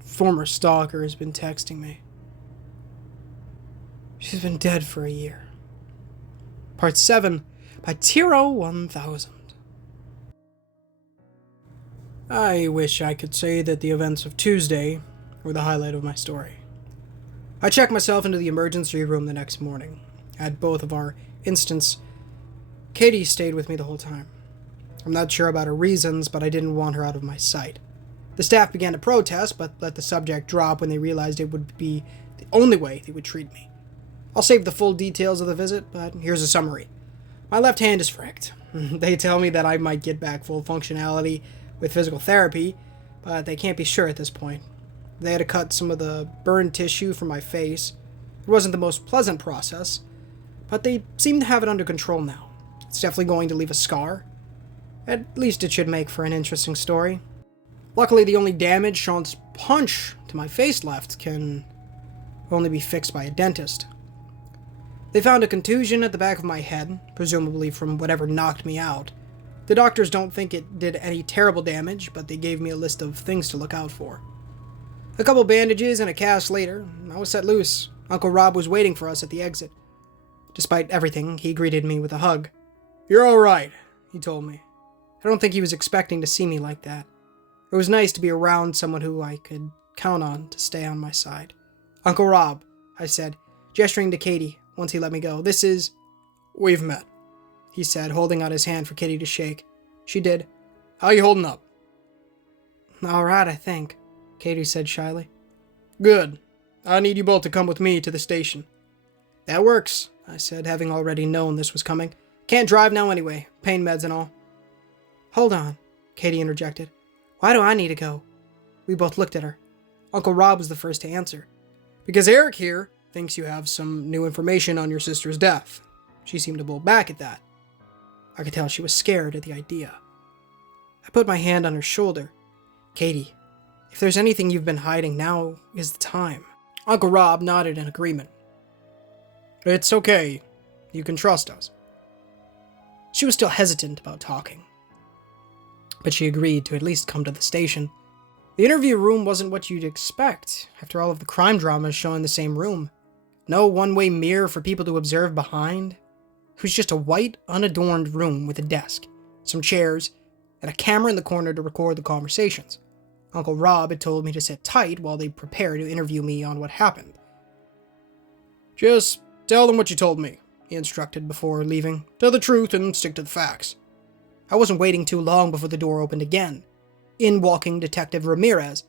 Former stalker has been texting me. She's been dead for a year. Part 7 by Tiro 1000. I wish I could say that the events of Tuesday were the highlight of my story. I checked myself into the emergency room the next morning. At both of our instants, Katie stayed with me the whole time. I'm not sure about her reasons, but I didn't want her out of my sight. The staff began to protest, but let the subject drop when they realized it would be the only way they would treat me. I'll save the full details of the visit, but here's a summary. My left hand is fricked. They tell me that I might get back full functionality with physical therapy, but they can't be sure at this point. They had to cut some of the burned tissue from my face. It wasn't the most pleasant process, but they seem to have it under control now. It's definitely going to leave a scar. At least it should make for an interesting story. Luckily, the only damage Sean's punch to my face left can only be fixed by a dentist. They found a contusion at the back of my head, presumably from whatever knocked me out. The doctors don't think it did any terrible damage, but they gave me a list of things to look out for. A couple bandages and a cast later, I was set loose. Uncle Rob was waiting for us at the exit. Despite everything, he greeted me with a hug. "You're all right," he told me. I don't think he was expecting to see me like that. It was nice to be around someone who I could count on to stay on my side. "Uncle Rob," I said, gesturing to Katie once he let me go. "This is..." "We've met," he said, holding out his hand for Katie to shake. She did. "How you holding up?" "All right, I think," Katie said shyly. "Good. I need you both to come with me to the station." "That works," I said, having already known this was coming. "Can't drive now anyway, pain meds and all." "Hold on," Katie interjected. "Why do I need to go?" We both looked at her. Uncle Rob was the first to answer. "Because Eric here thinks you have some new information on your sister's death." She seemed to pull back at that. I could tell she was scared at the idea. I put my hand on her shoulder. "Katie, if there's anything you've been hiding, now is the time." Uncle Rob nodded in agreement. "It's okay. You can trust us." She was still hesitant about talking, but she agreed to at least come to the station. The interview room wasn't what you'd expect, after all of the crime dramas shown in the same room. No one-way mirror for people to observe behind. It was just a white, unadorned room with a desk, some chairs, and a camera in the corner to record the conversations. Uncle Rob had told me to sit tight while they prepared to interview me on what happened. "Just tell them what you told me," he instructed before leaving. "Tell the truth and stick to the facts." I wasn't waiting too long before the door opened again. In walking Detective Ramirez.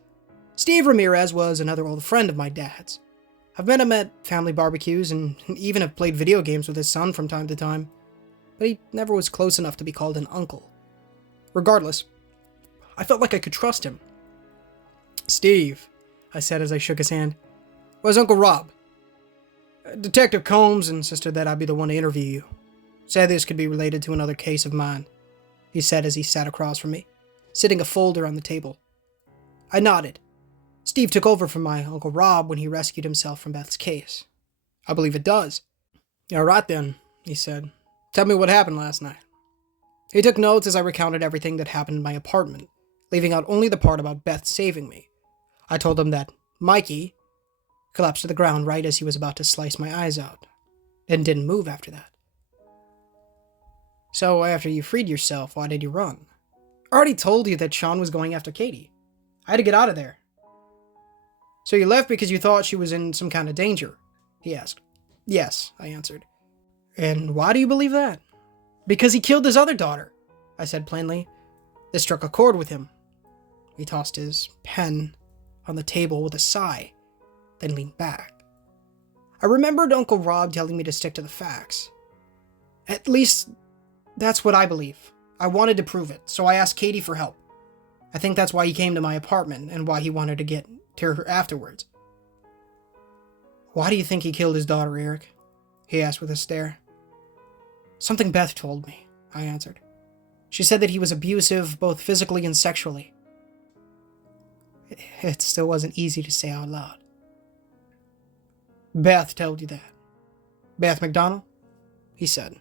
Steve Ramirez was another old friend of my dad's. I've met him at family barbecues and even have played video games with his son from time to time, but he never was close enough to be called an uncle. Regardless, I felt like I could trust him. "Steve," I said as I shook his hand. "Where's Uncle Rob?" "Detective Combs insisted that I be the one to interview you. Said this could be related to another case of mine," he said as he sat across from me, sitting a folder on the table. I nodded. Steve took over from my Uncle Rob when he rescued himself from Beth's case. "I believe it does." "All right then," he said. "Tell me what happened last night." He took notes as I recounted everything that happened in my apartment, leaving out only the part about Beth saving me. I told him that Mikey collapsed to the ground right as he was about to slice my eyes out, and didn't move after that. "So after you freed yourself, why did you run?" "I already told you that Sean was going after Katie. I had to get out of there." "So you left because you thought she was in some kind of danger?" he asked. "Yes," I answered. "And why do you believe that?" "Because he killed his other daughter," I said plainly. This struck a chord with him. He tossed his pen on the table with a sigh, then leaned back. I remembered Uncle Rob telling me to stick to the facts. At least, that's what I believe. I wanted to prove it, so I asked Katie for help. I think that's why he came to my apartment, and why he wanted to get to her afterwards. "Why do you think he killed his daughter, Eric?" he asked with a stare. "Something Beth told me," I answered. "She said that he was abusive, both physically and sexually." It still wasn't easy to say out loud. "Beth told you that?" "Beth McDonald?" he said.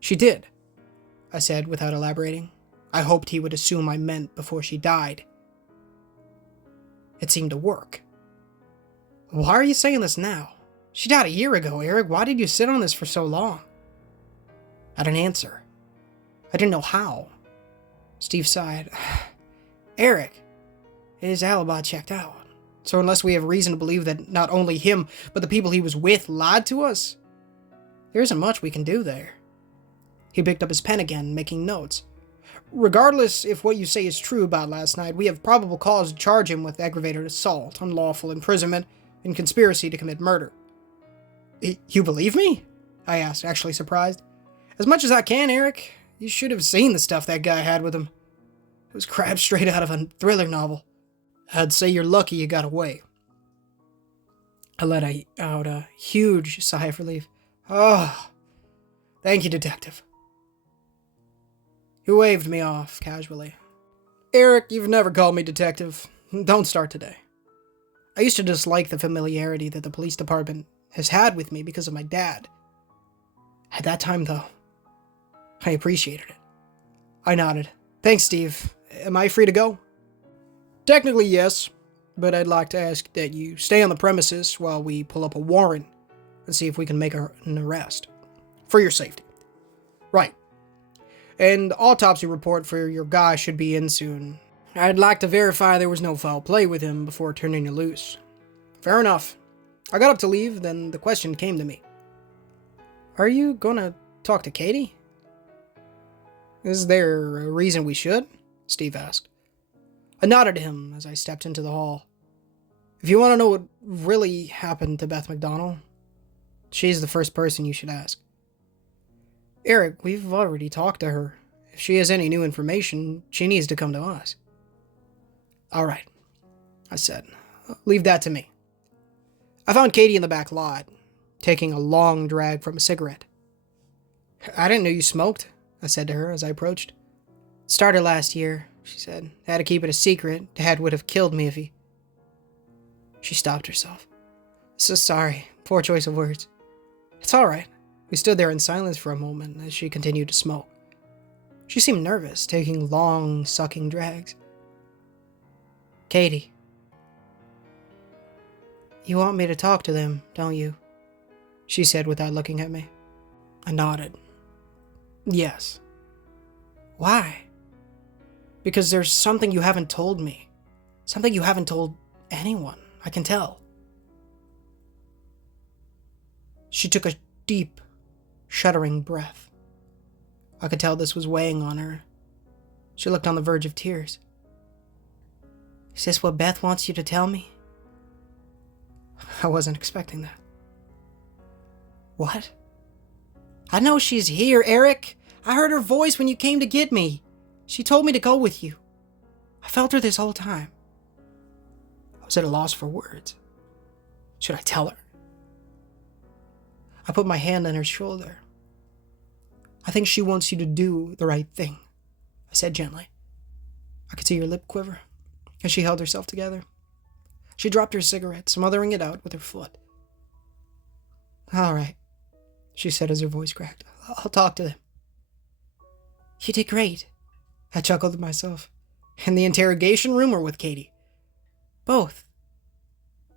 "She did," I said without elaborating. I hoped he would assume I meant before she died. It seemed to work. Why are you saying this now? She died a year ago, Eric. Why did you sit on this for so long? I didn't answer. I didn't know how. Steve sighed. Eric, his alibi checked out. So unless we have reason to believe that not only him, but the people he was with lied to us, there isn't much we can do there. He picked up his pen again, making notes. Regardless if what you say is true about last night, we have probable cause to charge him with aggravated assault, unlawful imprisonment, and conspiracy to commit murder. You believe me? I asked, actually surprised. As much as I can, Eric. You should have seen the stuff that guy had with him. It was crap straight out of a thriller novel. I'd say you're lucky you got away. I let out a huge sigh of relief. Oh, thank you, Detective. He waved me off casually. Eric, you've never called me Detective. Don't start today. I used to dislike the familiarity that the police department has had with me because of my dad. At that time, though, I appreciated it. I nodded. Thanks, Steve. Am I free to go? Technically, yes, but I'd like to ask that you stay on the premises while we pull up a warrant and see if we can make an arrest. For your safety. Right. And the autopsy report for your guy should be in soon. I'd like to verify there was no foul play with him before turning you loose. Fair enough. I got up to leave, then the question came to me. Are you gonna talk to Katie? Is there a reason we should? Steve asked. I nodded to him as I stepped into the hall. If you want to know what really happened to Beth McDonald, she's the first person you should ask. Eric, we've already talked to her. If she has any new information, she needs to come to us. All right, I said. Leave that to me. I found Katie in the back lot, taking a long drag from a cigarette. I didn't know you smoked, I said to her as I approached. Started last year, she said. Had to keep it a secret. Dad would have killed me if he... She stopped herself. So sorry. Poor choice of words. It's all right. We stood there in silence for a moment as she continued to smoke. She seemed nervous, taking long, sucking drags. Katie. You want me to talk to them, don't you? She said without looking at me. I nodded. Yes. Why? Because there's something you haven't told me. Something you haven't told anyone. I can tell. She took a deep, shuddering breath. I could tell this was weighing on her. She looked on the verge of tears. Is this what Beth wants you to tell me? I wasn't expecting that. What? I know she's here, Eric. I heard her voice when you came to get me. She told me to go with you. I felt her this whole time. I was at a loss for words. Should I tell her? I put my hand on her shoulder. I think she wants you to do the right thing, I said gently. I could see her lip quiver as she held herself together. She dropped her cigarette, smothering it out with her foot. All right, she said as her voice cracked. I'll talk to them. You did great, I chuckled to myself. In the interrogation room or with Katie? Both.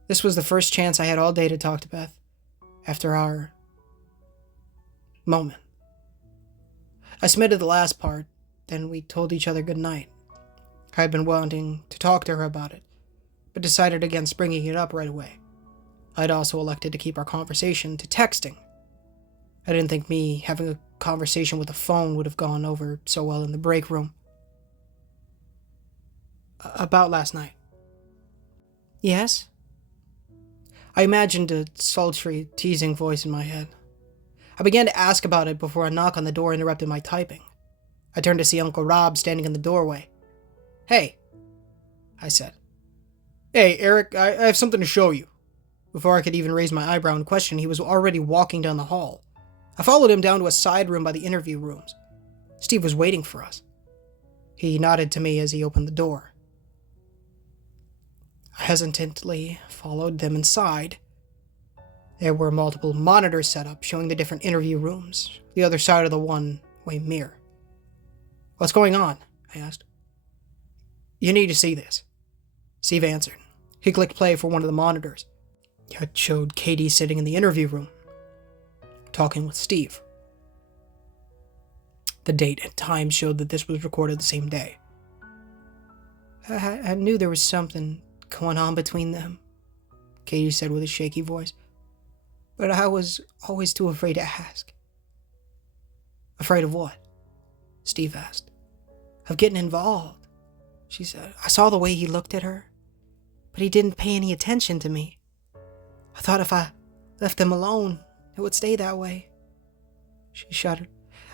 This was the first chance I had all day to talk to Beth after our moment. I submitted the last part, then we told each other good night. I had been wanting to talk to her about it, but decided against bringing it up right away. I'd also elected to keep our conversation to texting. I didn't think me having a conversation with a phone would have gone over so well in the break room. About last night. Yes? I imagined a sultry, teasing voice in my head. I began to ask about it before a knock on the door interrupted my typing. I turned to see Uncle Rob standing in the doorway. Hey, I said. Hey, Eric, I have something to show you. Before I could even raise my eyebrow in question, he was already walking down the hall. I followed him down to a side room by the interview rooms. Steve was waiting for us. He nodded to me as he opened the door. I hesitantly followed them inside. There were multiple monitors set up showing the different interview rooms, the other side of the one-way mirror. What's going on? I asked. You need to see this, Steve answered. He clicked play for one of the monitors. It showed Katie sitting in the interview room, talking with Steve. The date and time showed that this was recorded the same day. I knew there was something going on between them, Katie said with a shaky voice. But I was always too afraid to ask. Afraid of what? Steve asked. Of getting involved, she said. I saw the way he looked at her, but he didn't pay any attention to me. I thought if I left him alone, it would stay that way. She shuddered.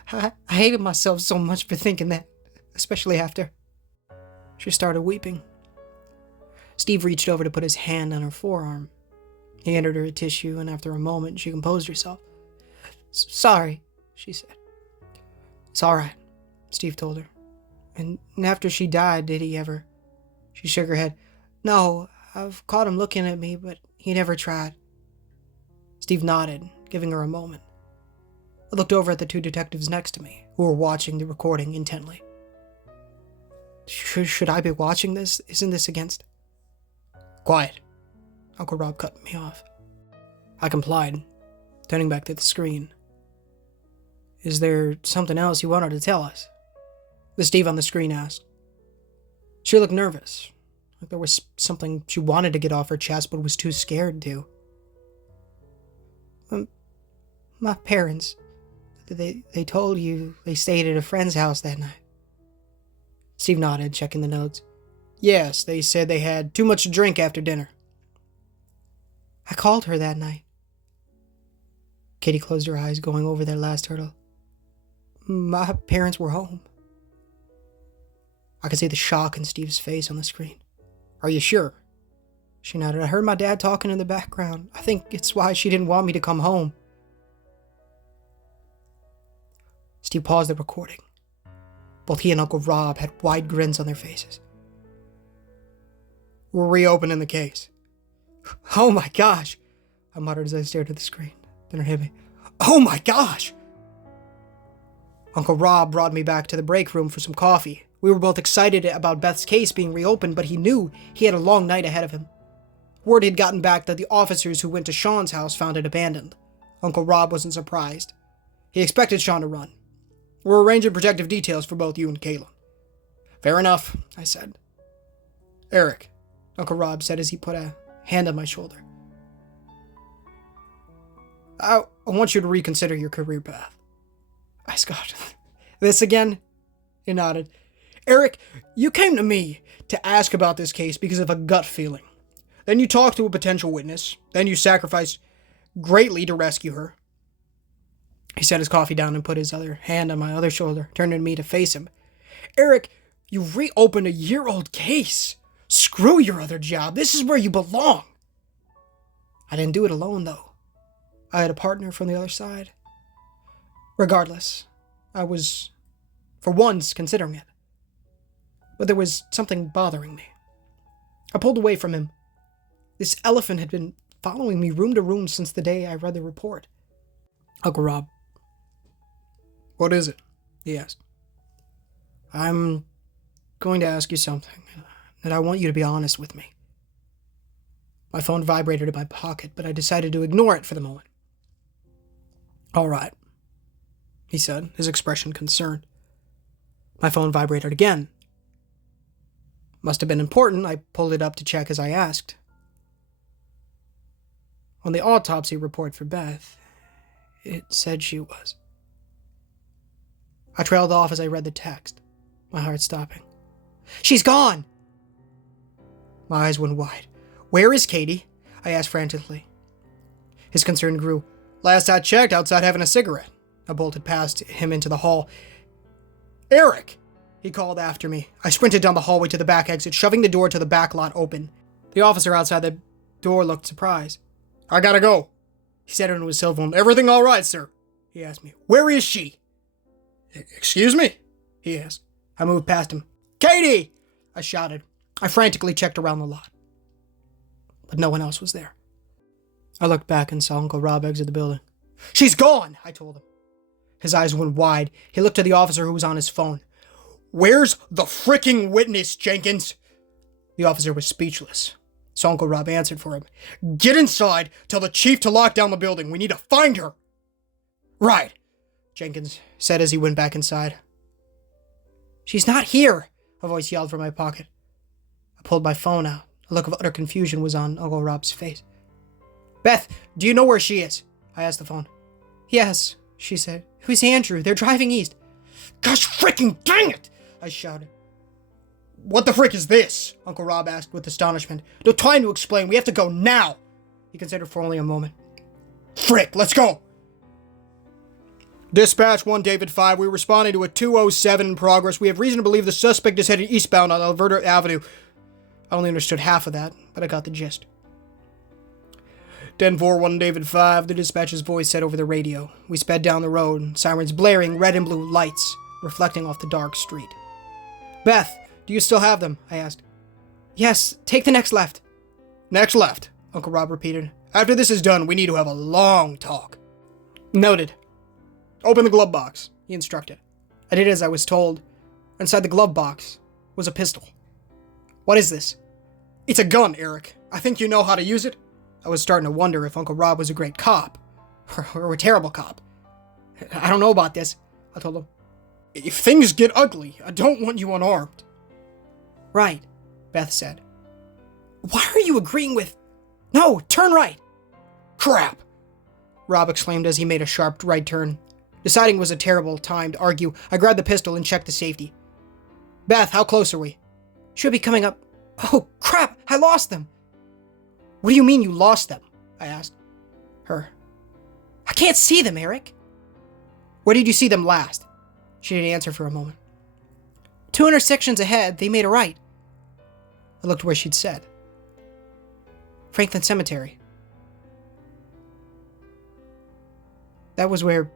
I hated myself so much for thinking that, especially after. She started weeping. Steve reached over to put his hand on her forearm. He handed her a tissue, and after a moment, she composed herself. Sorry, she said. It's all right, Steve told her. And after she died, did he ever? She shook her head. No, I've caught him looking at me, but he never tried. Steve nodded, giving her a moment. I looked over at the two detectives next to me, who were watching the recording intently. Should I be watching this? Isn't this against... Quiet. Uncle Rob cut me off. I complied, turning back to the screen. Is there something else you wanted to tell us? The Steve on the screen asked. She looked nervous, like there was something she wanted to get off her chest but was too scared to. My parents, they told you they stayed at a friend's house that night. Steve nodded, checking the notes. Yes, they said they had too much to drink after dinner. I called her that night. Katie closed her eyes, going over their last hurdle. My parents were home. I could see the shock in Steve's face on the screen. Are you sure? She nodded. I heard my dad talking in the background. I think it's why she didn't want me to come home. Steve paused the recording. Both he and Uncle Rob had wide grins on their faces. We're reopening the case. Oh my gosh, I muttered as I stared at the screen. Then it hit me. Oh my gosh! Uncle Rob brought me back to the break room for some coffee. We were both excited about Beth's case being reopened, but he knew he had a long night ahead of him. Word had gotten back that the officers who went to Sean's house found it abandoned. Uncle Rob wasn't surprised. He expected Sean to run. We're arranging protective details for both you and Caitlin. Fair enough, I said. Eric, Uncle Rob said as he put a hand on my shoulder. I want you to reconsider your career path. I scoffed. This again? He nodded. Eric, you came to me to ask about this case because of a gut feeling. Then you talked to a potential witness. Then you sacrificed greatly to rescue her. He set his coffee down and put his other hand on my other shoulder, turning to me to face him. Eric, you reopened a year-old case. Screw your other job. This is where you belong. I didn't do it alone, though. I had a partner from the other side. Regardless, I was, for once, considering it. But there was something bothering me. I pulled away from him. This elephant had been following me room to room since the day I read the report. Uncle Rob. What is it? He asked. I'm going to ask you something, and I want you to be honest with me. My phone vibrated in my pocket, but I decided to ignore it for the moment. All right, he said, his expression concerned. My phone vibrated again. Must have been important. I pulled it up to check as I asked. On the autopsy report for Beth, it said she was. I trailed off as I read the text, my heart stopping. She's gone! My eyes went wide. Where is Katie? I asked frantically. His concern grew. Last I checked, outside having a cigarette. I bolted past him into the hall. Eric! He called after me. I sprinted down the hallway to the back exit, shoving the door to the back lot open. The officer outside the door looked surprised. I gotta go, he said into his cell phone. Everything all right, sir? He asked me. Where is she? Excuse me? He asked. I moved past him. Katie! I shouted. I frantically checked around the lot. But no one else was there. I looked back and saw Uncle Rob exit the building. She's gone, I told him. His eyes went wide. He looked to the officer who was on his phone. Where's the fricking witness, Jenkins? The officer was speechless. So Uncle Rob answered for him. "Get inside, tell the chief to lock down the building. We need to find her." "Right," Jenkins said as he went back inside. "She's not here," a voice yelled from my pocket. I pulled my phone out. A look of utter confusion was on Uncle Rob's face. "Beth, do you know where she is?" I asked the phone. "Yes," she said. "Who's Andrew? They're driving east." "Gosh freaking dang it!" I shouted. "What the frick is this?" Uncle Rob asked with astonishment. "No time to explain. We have to go now." He considered for only a moment. "Frick, let's go." Dispatch 1 David 5, we're responding to a 207 in progress. We have reason to believe the suspect is headed eastbound on Alberta Avenue. I only understood half of that, but I got the gist. 10-4 1 David 5, the dispatcher's voice said over the radio. We sped down the road, sirens blaring, red and blue lights reflecting off the dark street. "Beth, do you still have them?" I asked. "Yes, take the next left." "Next left," Uncle Rob repeated. "After this is done, we need to have a long talk." "Noted." "Open the glove box," he instructed. I did as I was told. Inside the glove box was a pistol. "What is this?" "It's a gun, Eric. I think you know how to use it." I was starting to wonder if Uncle Rob was a great cop, or a terrible cop. "I don't know about this," I told him. "If things get ugly, I don't want you unarmed." "Right," Beth said. "Why are you agreeing with... No, turn right." "Crap!" Rob exclaimed as he made a sharp right turn. Deciding was a terrible time to argue, I grabbed the pistol and checked the safety. "Beth, how close are we?" "Should be coming up..." "Oh, crap! I lost them!" "What do you mean you lost them?" I asked. Her. "I can't see them, Eric." "Where did you see them last?" She didn't answer for a moment. 2 intersections ahead, they made a right." I looked where she'd said. "Franklin Cemetery." That was where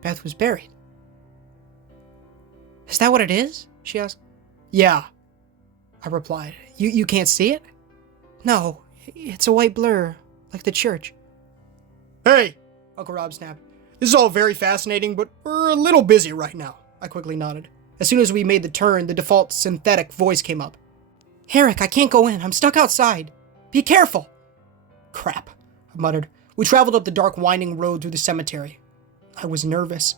Beth was buried. "Is that what it is?" she asked. "Yeah," I replied. You can't see it?" "No, it's a white blur, like the church." "Hey," Uncle Rob snapped. "This is all very fascinating, but we're a little busy right now." I quickly nodded. As soon as we made the turn, the default synthetic voice came up. "Eric, I can't go in. I'm stuck outside. Be careful." "Crap," I muttered. We traveled up the dark, winding road through the cemetery. I was nervous.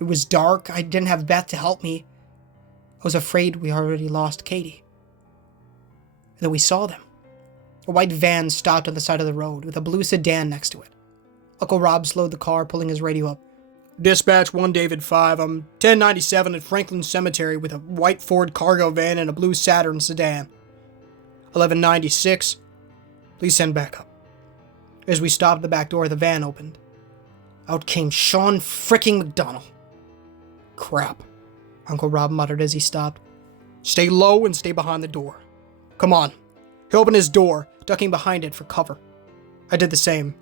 It was dark. I didn't have Beth to help me. I was afraid we already lost Katie. Then we saw them. A white van stopped on the side of the road with a blue sedan next to it. Uncle Rob slowed the car, pulling his radio up. "Dispatch 1 David 5, I'm 1097 at Franklin Cemetery with a white Ford cargo van and a blue Saturn sedan. 1196, please send backup." As we stopped, the back door of the van opened. Out came Sean fricking McDonald. "Crap," Uncle Rob muttered as he stopped. "Stay low and stay behind the door. Come on." He opened his door, ducking behind it for cover. I did the same.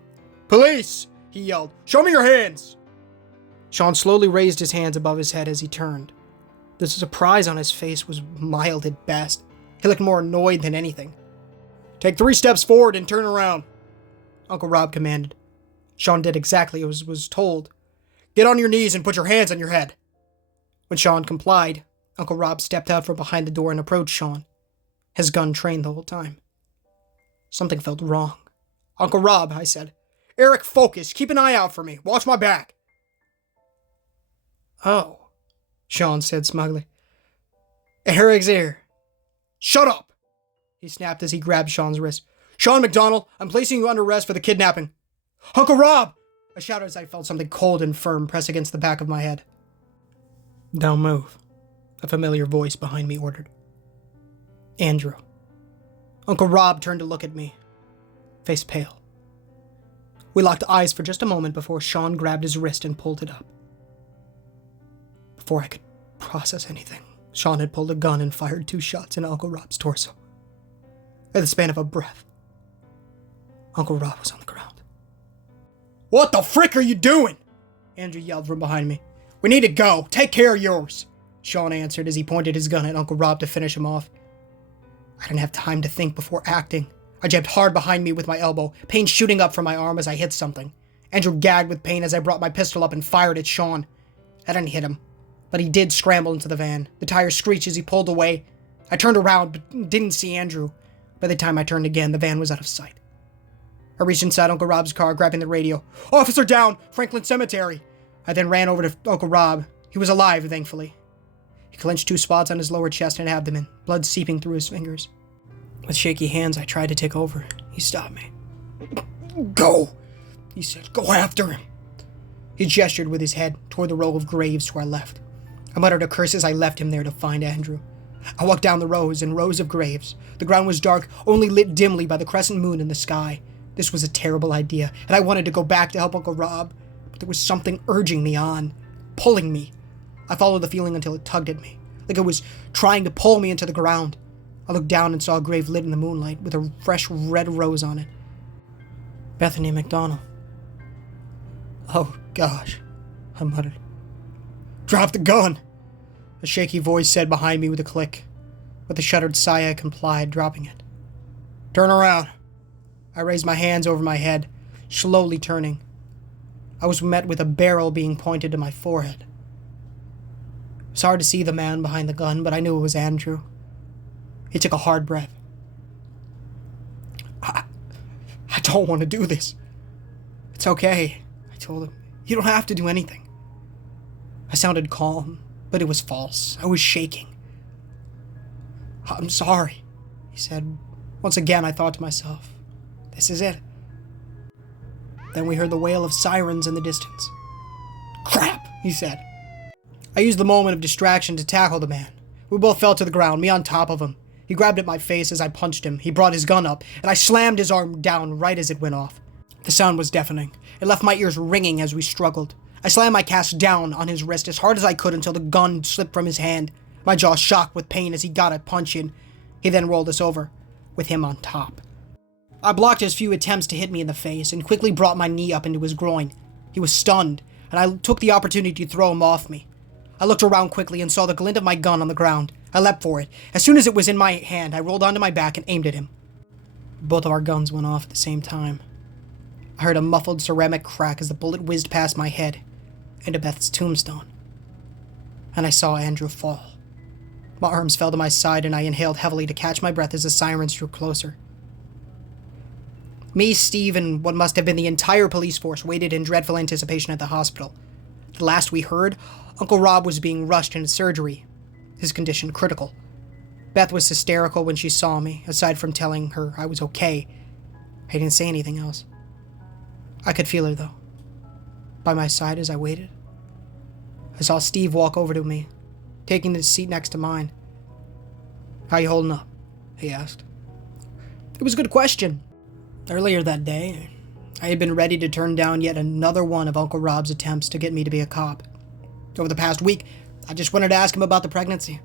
"Police!" he yelled. "Show me your hands!" Sean slowly raised his hands above his head as he turned. The surprise on his face was mild at best. He looked more annoyed than anything. "Take 3 steps forward and turn around," Uncle Rob commanded. Sean did exactly as was told. "Get on your knees and put your hands on your head." When Sean complied, Uncle Rob stepped out from behind the door and approached Sean, his gun trained the whole time. Something felt wrong. "Uncle Rob," I said. "Eric, focus. Keep an eye out for me. Watch my back." "Oh," Sean said smugly. "Eric's here." "Shut up," he snapped as he grabbed Sean's wrist. "Sean McDonald, I'm placing you under arrest for the kidnapping." "Uncle Rob!" I shouted as I felt something cold and firm press against the back of my head. "Don't move," a familiar voice behind me ordered. "Andrew." Uncle Rob turned to look at me, face pale. We locked eyes for just a moment before Sean grabbed his wrist and pulled it up. Before I could process anything, Sean had pulled a gun and fired 2 shots into Uncle Rob's torso. At the span of a breath, Uncle Rob was on the ground. "What the frick are you doing?" Andrew yelled from behind me. "We need to go. Take care of yours," Sean answered as he pointed his gun at Uncle Rob to finish him off. I didn't have time to think before acting. I jabbed hard behind me with my elbow, pain shooting up from my arm as I hit something. Andrew gagged with pain as I brought my pistol up and fired at Sean. I didn't hit him, but he did scramble into the van. The tires screeched as he pulled away. I turned around but didn't see Andrew, By the time I turned again, the van was out of sight. I reached inside Uncle Rob's car, grabbing the radio. "Officer down! Franklin Cemetery!" I then ran over to Uncle Rob. He was alive, thankfully. He clenched 2 spots on his lower chest and abdomen, blood seeping through his fingers. With shaky hands, I tried to take over. He stopped me. "Go," he said. "Go after him." He gestured with his head toward the row of graves to our left. I muttered a curse as I left him there to find Andrew. I walked down the rows and rows of graves. The ground was dark, only lit dimly by the crescent moon in the sky. This was a terrible idea, and I wanted to go back to help Uncle Rob, but there was something urging me on, pulling me. I followed the feeling until it tugged at me, like it was trying to pull me into the ground. I looked down and saw a grave lit in the moonlight with a fresh red rose on it. Bethany McDonald. "Oh, gosh," I muttered. "Drop the gun," a shaky voice said behind me with a click. With a shuddered sigh, I complied, dropping it. "Turn around." I raised my hands over my head, slowly turning. I was met with a barrel being pointed to my forehead. It was hard to see the man behind the gun, but I knew it was Andrew. He took a hard breath. I don't want to do this." "It's okay," I told him. "You don't have to do anything." I sounded calm, but it was false. I was shaking. "I'm sorry," he said. Once again, I thought to myself, this is it. Then we heard the wail of sirens in the distance. "Crap," he said. I used the moment of distraction to tackle the man. We both fell to the ground, me on top of him. He grabbed at my face as I punched him. He brought his gun up, and I slammed his arm down right as it went off. The sound was deafening. It left my ears ringing as we struggled. I slammed my cast down on his wrist as hard as I could until the gun slipped from his hand. My jaw shocked with pain as he got a punch in. He then rolled us over, with him on top. I blocked his few attempts to hit me in the face and quickly brought my knee up into his groin. He was stunned, and I took the opportunity to throw him off me. I looked around quickly and saw the glint of my gun on the ground. I leapt for it. As soon as it was in my hand, I rolled onto my back and aimed at him. Both of our guns went off at the same time. I heard a muffled ceramic crack as the bullet whizzed past my head into Beth's tombstone. And I saw Andrew fall. My arms fell to my side and I inhaled heavily to catch my breath as the sirens drew closer. Me, Steve, and what must have been the entire police force waited in dreadful anticipation at the hospital. The last we heard, Uncle Rob was being rushed into surgery, his condition critical. Beth was hysterical when she saw me, aside from telling her I was okay. I didn't say anything else. I could feel her, though, by my side as I waited. I saw Steve walk over to me, taking the seat next to mine. "How you holding up?" he asked. It was a good question. Earlier that day, I had been ready to turn down yet another one of Uncle Rob's attempts to get me to be a cop. Over the past week, I just wanted to ask him about the pregnancy.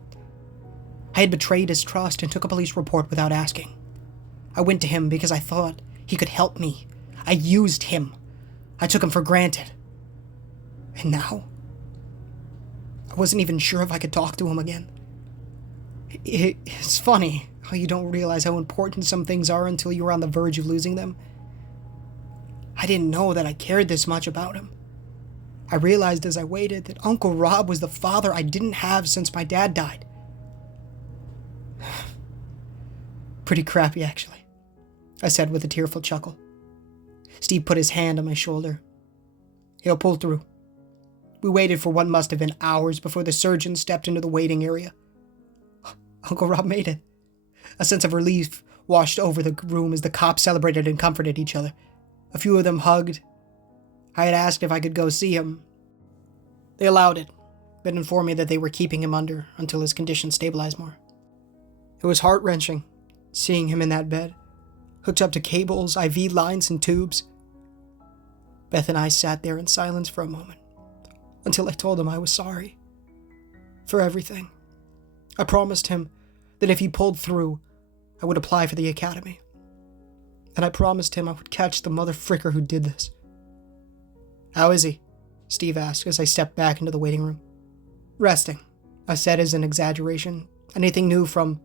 I had betrayed his trust and took a police report without asking. I went to him because I thought he could help me. I used him. I took him for granted. And now, I wasn't even sure if I could talk to him again. It's funny how you don't realize how important some things are until you're on the verge of losing them. I didn't know that I cared this much about him. I realized as I waited that Uncle Rob was the father I didn't have since my dad died. Pretty crappy, actually, I said with a tearful chuckle. Steve put his hand on my shoulder. He'll pull through. We waited for what must have been hours before the surgeon stepped into the waiting area. Uncle Rob made it. A sense of relief washed over the room as the cops celebrated and comforted each other. A few of them hugged. I had asked if I could go see him. They allowed it, but informed me that they were keeping him under until his condition stabilized more. It was heart-wrenching, seeing him in that bed, hooked up to cables, IV lines, and tubes. Beth and I sat there in silence for a moment, until I told him I was sorry. For everything. I promised him that if he pulled through, I would apply for the academy. And I promised him I would catch the motherfricker who did this. "How is he?" Steve asked as I stepped back into the waiting room. "Resting," I said as an exaggeration. "Anything new from—"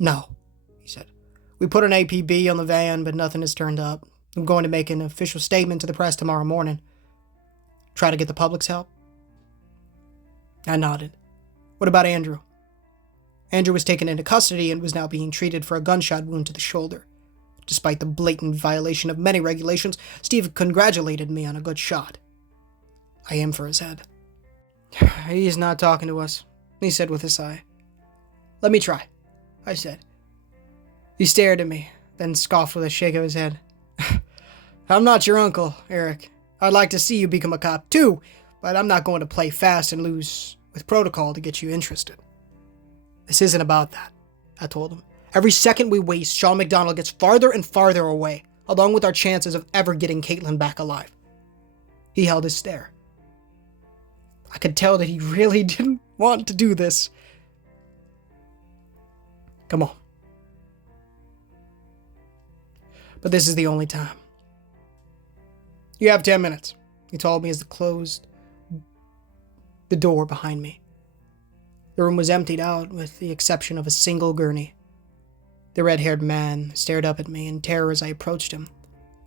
"No," he said. "We put an APB on the van, but nothing has turned up. I'm going to make an official statement to the press tomorrow morning. Try to get the public's help?" I nodded. "What about Andrew?" Andrew was taken into custody and was now being treated for a gunshot wound to the shoulder. Despite the blatant violation of many regulations, Steve congratulated me on a good shot. I aimed for his head. "He's not talking to us," he said with a sigh. "Let me try," I said. He stared at me, then scoffed with a shake of his head. "I'm not your uncle, Eric. I'd like to see you become a cop too, but I'm not going to play fast and lose with protocol to get you interested." "This isn't about that," I told him. "Every second we waste, Sean McDonald gets farther and farther away, along with our chances of ever getting Caitlin back alive." He held his stare. I could tell that he really didn't want to do this. "Come on." "But this is the only time." "You have 10 minutes, he told me as he closed the door behind me. The room was emptied out with the exception of a single gurney. The red-haired man stared up at me in terror as I approached him,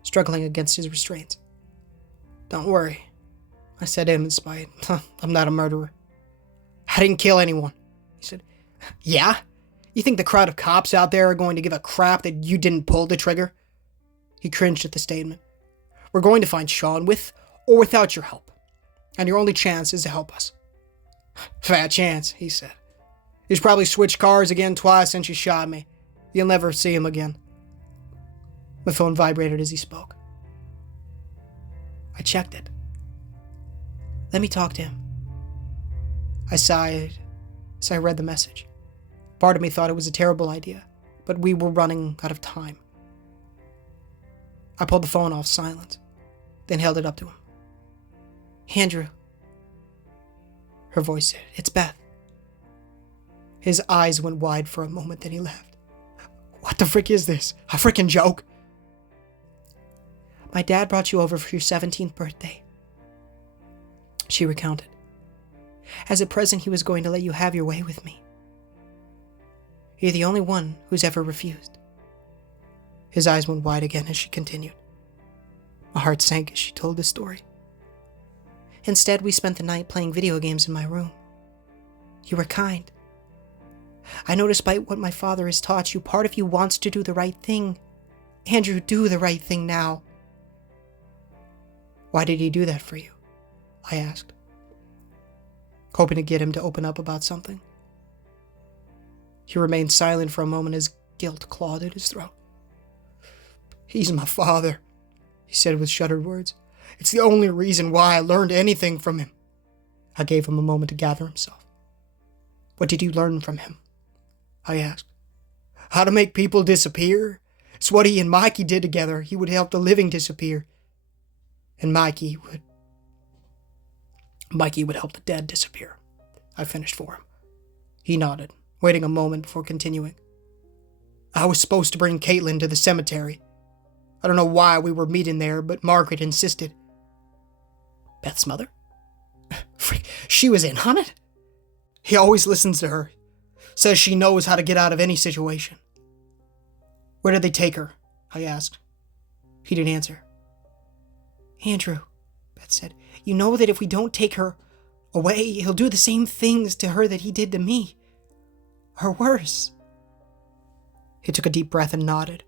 struggling against his restraints. "Don't worry," I said to him in spite. "I'm not a murderer." "I didn't kill anyone," he said. "Yeah? You think the crowd of cops out there are going to give a crap that you didn't pull the trigger?" He cringed at the statement. "We're going to find Sean with or without your help, and your only chance is to help us." "Fat chance," he said. "He's probably switched cars again twice since you shot me. You'll never see him again." My phone vibrated as he spoke. I checked it. "Let me talk to him." I sighed as I read the message. Part of me thought it was a terrible idea, but we were running out of time. I pulled the phone off silent, then held it up to him. "Andrew." Her voice said, "It's Beth." His eyes went wide for a moment, then he laughed. "What the frick is this? A frickin' joke?" "My dad brought you over for your 17th birthday," she recounted. "As a present, he was going to let you have your way with me. You're the only one who's ever refused." His eyes went wide again as she continued. My heart sank as she told the story. "Instead, we spent the night playing video games in my room. You were kind. I know despite what my father has taught you, part of you wants to do the right thing. Andrew, do the right thing now." "Why did he do that for you?" I asked, hoping to get him to open up about something. He remained silent for a moment as guilt clawed at his throat. "He's my father," he said with shuddered words. "It's the only reason why I learned anything from him." I gave him a moment to gather himself. "What did you learn from him?" I asked. "How to make people disappear. It's what he and Mikey did together. He would help the living disappear, and Mikey would help the dead disappear." I finished for him. He nodded, waiting a moment before continuing. "I was supposed to bring Caitlin to the cemetery. I don't know why we were meeting there, but Margaret insisted." "Beth's mother?" "Freak, she was in on it. He always listens to her. Says she knows how to get out of any situation." "Where did they take her?" I asked. He didn't answer. "Andrew," Beth said, "you know that if we don't take her away, he'll do the same things to her that he did to me. Or worse." He took a deep breath and nodded.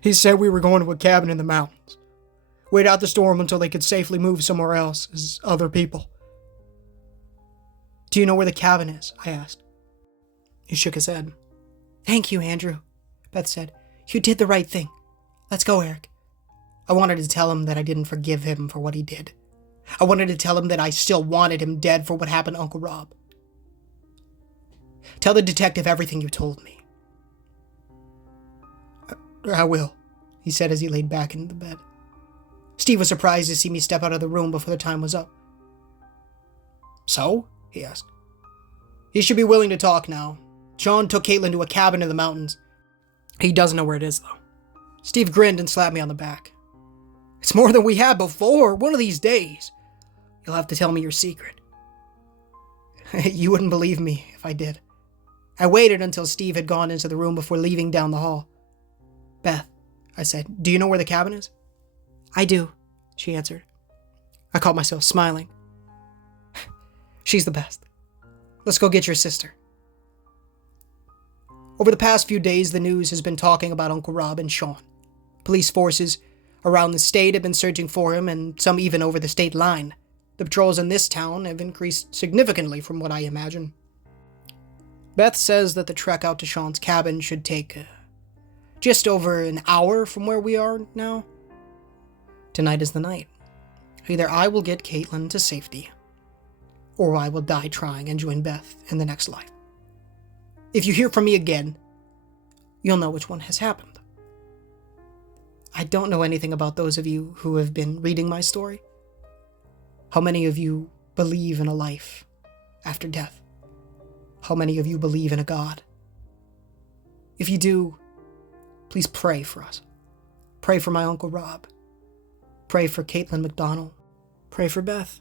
"He said we were going to a cabin in the mountains. Wait out the storm until they could safely move somewhere else as other people." "Do you know where the cabin is?" I asked. He shook his head. "Thank you, Andrew," Beth said. "You did the right thing. Let's go, Eric." I wanted to tell him that I didn't forgive him for what he did. I wanted to tell him that I still wanted him dead for what happened to Uncle Rob. "Tell the detective everything you told me." "I will," he said as he laid back into the bed. Steve was surprised to see me step out of the room before the time was up. "So?" he asked. "He should be willing to talk now. Sean took Caitlin to a cabin in the mountains. He doesn't know where it is, though." Steve grinned and slapped me on the back. "It's more than we had before. One of these days, you'll have to tell me your secret." You wouldn't believe me if I did. I waited until Steve had gone into the room before leaving down the hall. "Beth," I said, "do you know where the cabin is?" "I do," she answered. I caught myself smiling. "She's the best. Let's go get your sister. Over the past few days, the news has been talking about Uncle Rob and Sean. Police forces around the state have been searching for him, and some even over the state line. The patrols in this town have increased significantly from what I imagine. Beth says that the trek out to Sean's cabin should take just over an hour from where we are now. Tonight is the night. Either I will get Caitlin to safety, or I will die trying and join Beth in the next life. If you hear from me again, you'll know which one has happened. I don't know anything about those of you who have been reading my story. How many of you believe in a life after death? How many of you believe in a God? If you do, please pray for us. Pray for my Uncle Rob. Pray for Caitlin McDonald. Pray for Beth.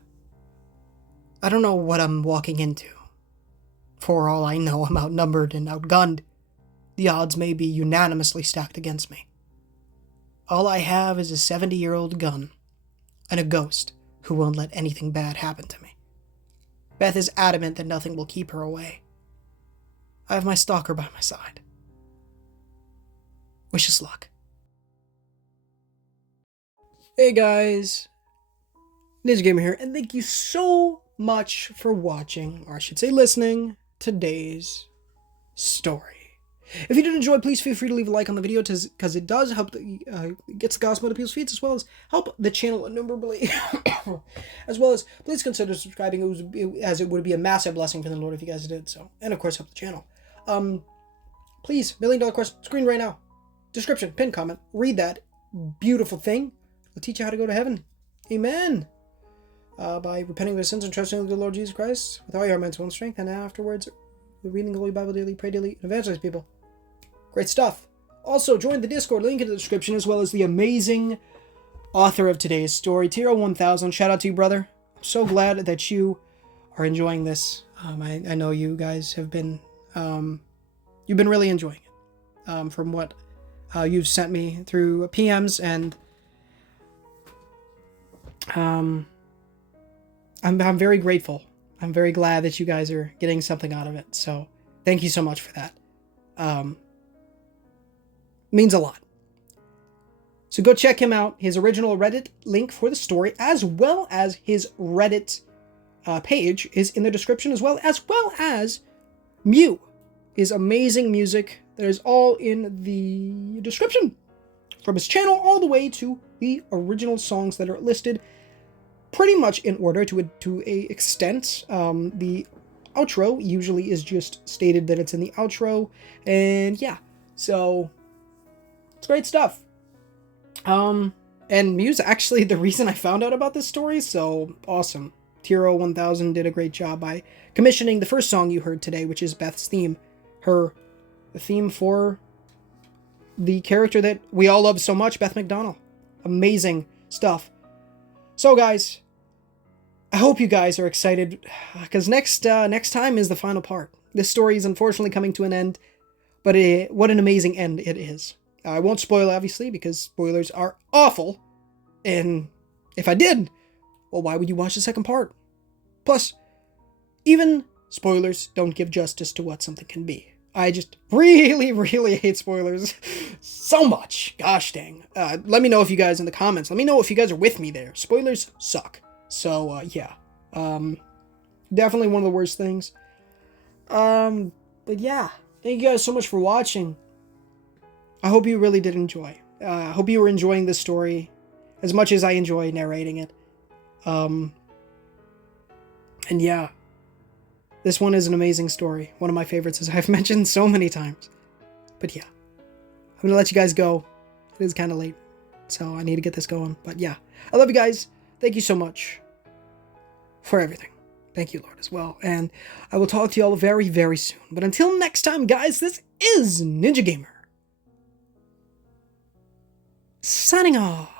I don't know what I'm walking into. For all I know, I'm outnumbered and outgunned. The odds may be unanimously stacked against me. All I have is a 70-year-old gun and a ghost who won't let anything bad happen to me. Beth is adamant that nothing will keep her away. I have my stalker by my side. Wish us luck. Hey guys, Ninja Gamer here, and thank you so much for watching, or I should say listening, today's story. If you did enjoy, please feel free to leave a like on the video, because it does help, gets the gospel to people's feet, as well as help the channel innumerably. As well as, please consider subscribing, as it would be a massive blessing from the Lord if you guys did so. And of course, help the channel. Please, $1 million course, screen right now. Description, pin comment, read that beautiful thing. It'll teach you how to go to heaven. Amen. By repenting of your sins and trusting in the Lord Jesus Christ with all your mental and strength, and afterwards, reading the Holy Bible daily, pray daily, and evangelize people. Great stuff. Also, join the Discord, link in the description, as well as the amazing author of today's story, Tiro1000. Shout out to you, brother. I'm so glad that you are enjoying this. I know you guys have been, you've been really enjoying it. From what you've sent me through PMs, and I'm very grateful. I'm very glad that you guys are getting something out of it. So thank you so much for that. Means a lot. So go check him out. His original Reddit link for the story, as well as his Reddit page, is in the description, as well as Mew, his amazing music that is all in the description, from his channel all the way to the original songs that are listed pretty much in order to a extent. The outro usually is just stated that it's in the outro, and yeah, so it's great stuff. And Mew's actually the reason I found out about this story, so awesome. Tiro1000 did a great job by commissioning the first song you heard today, which is Beth's theme, the theme for the character that we all love so much, Beth McDonald. Amazing stuff. So guys, I hope you guys are excited, because next time is the final part. This story is unfortunately coming to an end, but what an amazing end it is. I won't spoil, obviously, because spoilers are awful, and if I did, well, why would you watch the second part? Plus, even spoilers don't give justice to what something can be. I just really, really hate spoilers so much. Gosh dang. Let me know if you guys in the comments. Let me know if you guys are with me there. Spoilers suck. So, yeah. Definitely one of the worst things. But yeah. Thank you guys so much for watching. I hope you really did enjoy. I hope you were enjoying this story as much as I enjoy narrating it. And yeah. This one is an amazing story. One of my favorites, as I've mentioned so many times. But yeah. I'm going to let you guys go. It is kind of late. So I need to get this going. But yeah. I love you guys. Thank you so much for everything. Thank you, Lord, as well. And I will talk to you all very, very soon. But until next time, guys, this is Ninja Gamer, signing off.